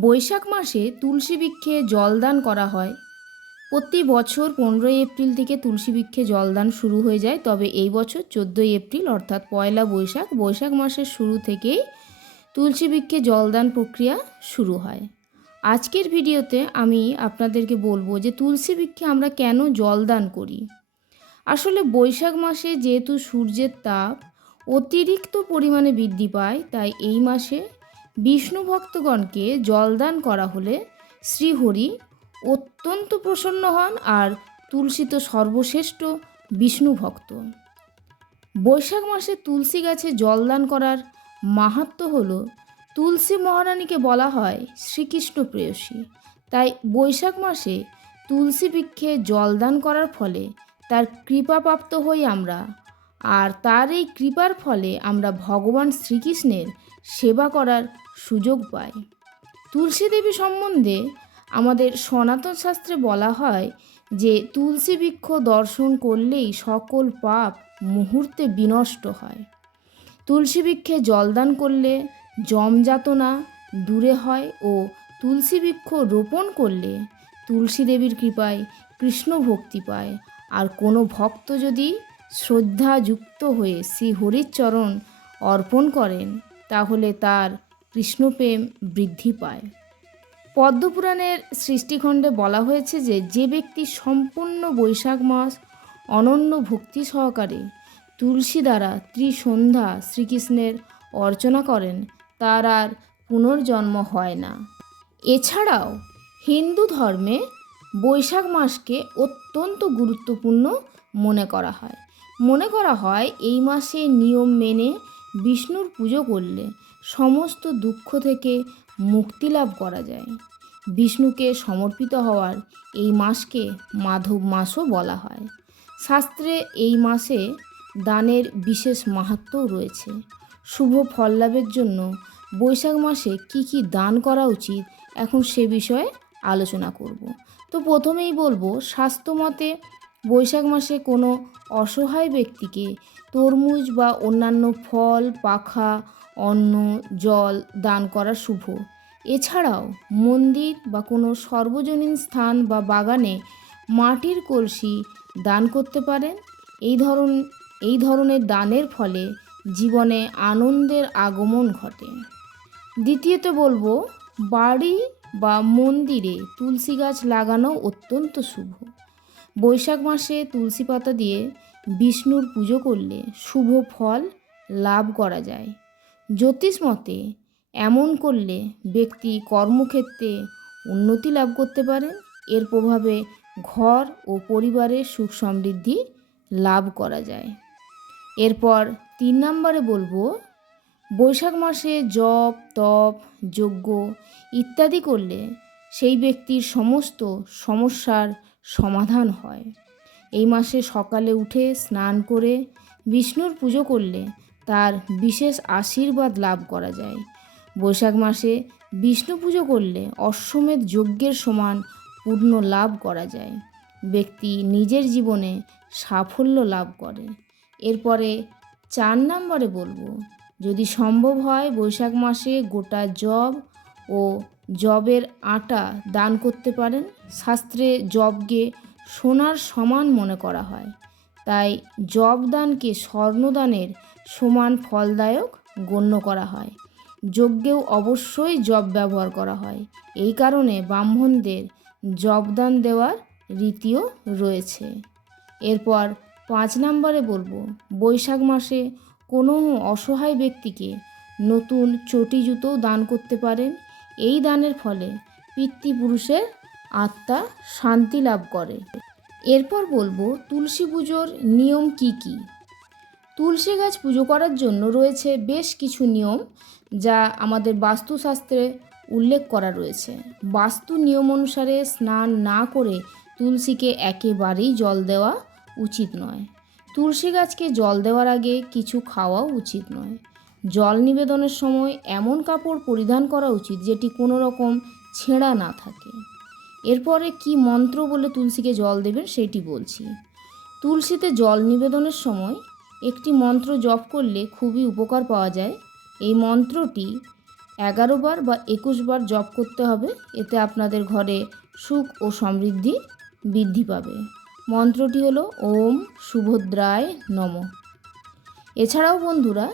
বৈশাখ মাসে তুলসী বৃক্ষে জলদান করা হয়। প্রতি বছর পনেরোই এপ্রিল থেকে তুলসী বৃক্ষে জলদান শুরু হয়ে যায়, তবে এই বছর চোদ্দোই এপ্রিল, অর্থাৎ পয়লা বৈশাখ বৈশাখ মাসের শুরু থেকেই তুলসী বৃক্ষে জলদান প্রক্রিয়া শুরু হয়। আজকের ভিডিওতে আমি আপনাদেরকে বলব যে তুলসী বৃক্ষে আমরা কেন জলদান করি? আসলে বৈশাখ মাসে যেহেতু সূর্যের তাপ অতিরিক্ত পরিমাণে বৃদ্ধি পায়, তাই এই মাসে বিষ্ণু ভক্তগণকে জলদান করা হলে শ্রীহরি অত্যন্ত প্রসন্ন হন আর তুলসী তো সর্বশ্রেষ্ঠ বিষ্ণু ভক্ত। বৈশাখ মাসে তুলসী গাছে জলদান করার মাহাত্ম্য হল, তুলসী মহারানীকে বলা হয় শ্রীকৃষ্ণ প্রেয়সী। তাই বৈশাখ মাসে তুলসী বৃক্ষে জলদান করার ফলে তার কৃপাপ্রাপ্ত হই আমরা। আর তার এই কৃপার ফলে আমরা ভগবান শ্রীকৃষ্ণের সেবা করার সুযোগ পাই। তুলসী দেবী সম্বন্ধে আমাদের সনাতন শাস্ত্রে বলা হয় যে, তুলসী বৃক্ষ দর্শন করলেই সকল পাপ মুহূর্তে বিনষ্ট হয়। তুলসী বৃক্ষে জলদান করলে জমযাতনা দূরে হয় ও তুলসী বৃক্ষ রোপণ করলে তুলসী দেবীর কৃপায় কৃষ্ণ ভক্তি পায়। আর কোনো ভক্ত যদি শ্রদ্ধাযুক্ত হয়ে শ্রী হরির চরণ অর্পণ করেন, তাহলে তার কৃষ্ণপ্রেম বৃদ্ধি পায়। পদ্মপুরাণের সৃষ্টিখণ্ডে বলা হয়েছে যে যে ব্যক্তি সম্পূর্ণ বৈশাখ মাস অনন্য ভক্তি সহকারে তুলসী দ্বারা ত্রিসন্ধ্যা শ্রীকৃষ্ণের অর্চনা করেন, তার আর পুনর্জন্ম হয় না। এছাড়াও হিন্দু ধর্মে বৈশাখ মাসকে অত্যন্ত গুরুত্বপূর্ণ মনে করা হয়। মনে করা হয় এই মাসে নিয়ম মেনে বিষ্ণুর পুজো করলে সমস্ত দুঃখ থেকে মুক্তি লাভ করা যায়। বিষ্ণুকে সমর্পিত হওয়ার এই মাসকে মাধব মাসও বলা হয়। শাস্ত্রে এই মাসে দানের বিশেষ মাহাত্ম্যও রয়েছে। শুভ ফল লাভের জন্য বৈশাখ মাসে কি কি দান করা উচিত এখন সে বিষয়ে আলোচনা করব। তো প্রথমেই বলব স্বাস্থ্যমতে বৈশাখ মাসে কোনো অসহায় ব্যক্তিকে তরমুজ বা অন্যান্য ফল, পাখা, অন্ন, জল দান করা শুভ। এছাড়াও মন্দির বা কোনো সর্বজনীন স্থান বা বাগানে মাটির কলসি দান করতে পারেন। এই ধরন, এই ধরনের দানের ফলে জীবনে আনন্দের আগমন ঘটে। দ্বিতীয়ত বলব, বাড়ি বা মন্দিরে তুলসী গাছ লাগানো অত্যন্ত শুভ। বৈশাখ মাসে তুলসী পাতা দিয়ে বিষ্ণুর পুজো করলে শুভ ফল লাভ করা যায়। জ্যোতিষ মতে, এমন করলে ব্যক্তি কর্মক্ষেত্রে উন্নতি লাভ করতে পারেন এর প্রভাবে ঘর ও পরিবারের সুখ সমৃদ্ধি লাভ করা যায়। এরপর তিন নম্বরে বলব, বৈশাখ মাসে জপ, তপ, যজ্ঞ ইত্যাদি করলে সেই ব্যক্তির সমস্ত সমস্যার সমাধান হয়। এই মাসে সকালে উঠে স্নান করে বিষ্ণুর পুজো করলে তার বিশেষ আশীর্বাদ লাভ করা যায়। বৈশাখ মাসে বিষ্ণু পুজো করলে অশ্বমেধ যজ্ঞের সমান পূর্ণ লাভ করা যায়। ব্যক্তি নিজের জীবনে সাফল্য লাভ করে। এরপরে চার নম্বরে বলব, যদি সম্ভব হয় বৈশাখ মাসে গোটা জব ও জবের আটা দান করতে পারেন। শাস্ত্রে জবকে সোনার সমান মনে করা হয়। তাই জব দানকে স্বর্ণদানের সমান ফলদায়ক গণ্য করা হয়। যজ্ঞেও অবশ্যই জব ব্যবহার করা হয়। এই কারণে ব্রাহ্মণদের জবদান দেওয়ার রীতিও রয়েছে। এরপর পাঁচ নম্বরে বলব, বৈশাখ মাসে কোনো অসহায় ব্যক্তিকে নতুন চটি জুতোও দান করতে পারেন। এই দানের ফলে পিতৃপুরুষের আত্মা শান্তি লাভ করে। এরপর বলব, তুলসী পুজোর নিয়ম কি কি? তুলসী গাছ পুজো করার জন্য রয়েছে বেশ কিছু নিয়ম যা আমাদের বাস্তুশাস্ত্রে উল্লেখ করা রয়েছে। বাস্তু নিয়ম অনুসারে স্নান না করে তুলসীকে একেবারেই জল দেওয়া উচিত নয়। তুলসী গাছকে জল দেওয়ার আগে কিছু খাওয়াও উচিত নয়। জল নিবেদনের সময় এমন কাপড় পরিধান করা উচিত যেটি কোনো রকম ছেঁড়া না থাকে। এরপরে কি মন্ত্র বলে তুলসীকে জল দেবেন সেটি বলছি। তুলসীতে জল নিবেদনের সময় একটি মন্ত্র জপ করলে খুবই উপকার পাওয়া যায়। এই মন্ত্রটি এগারো বার বা একুশ বার জপ করতে হবে, এতে আপনাদের ঘরে সুখ ও সমৃদ্ধি বৃদ্ধি পাবে। মন্ত্রটি হলো ওম সুভদ্রায় নম। এছাড়াও বন্ধুরা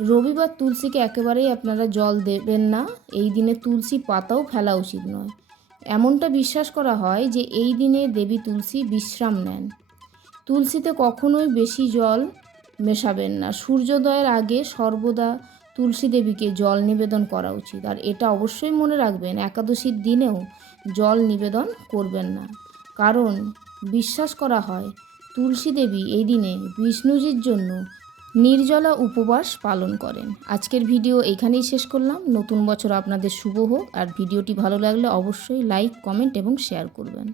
রবিবার তুলসীকে একেবারেই আপনারা জল দেবেন না। এই দিনে তুলসী পাতাও ফেলা উচিত নয়। এমনটা বিশ্বাস করা হয় যে এই দিনে দেবী তুলসী বিশ্রাম নেন। তুলসীতে কখনোই বেশি জল মেশাবেন না। সূর্যোদয়ের আগে সর্বদা তুলসী দেবীকে জল নিবেদন করা উচিত। আর এটা অবশ্যই মনে রাখবেন, একাদশীর দিনেও জল নিবেদন করবেন না। কারণ, বিশ্বাস করা হয়, তুলসী দেবী এই দিনে বিষ্ণুজির জন্য নির্জলা উপবাস পালন করেন। আজকের ভিডিও এখানেই শেষ করলাম। নতুন বছর আপনাদের শুভ হোক। আর ভিডিওটি ভালো লাগলে অবশ্যই লাইক, কমেন্ট এবং শেয়ার করবেন।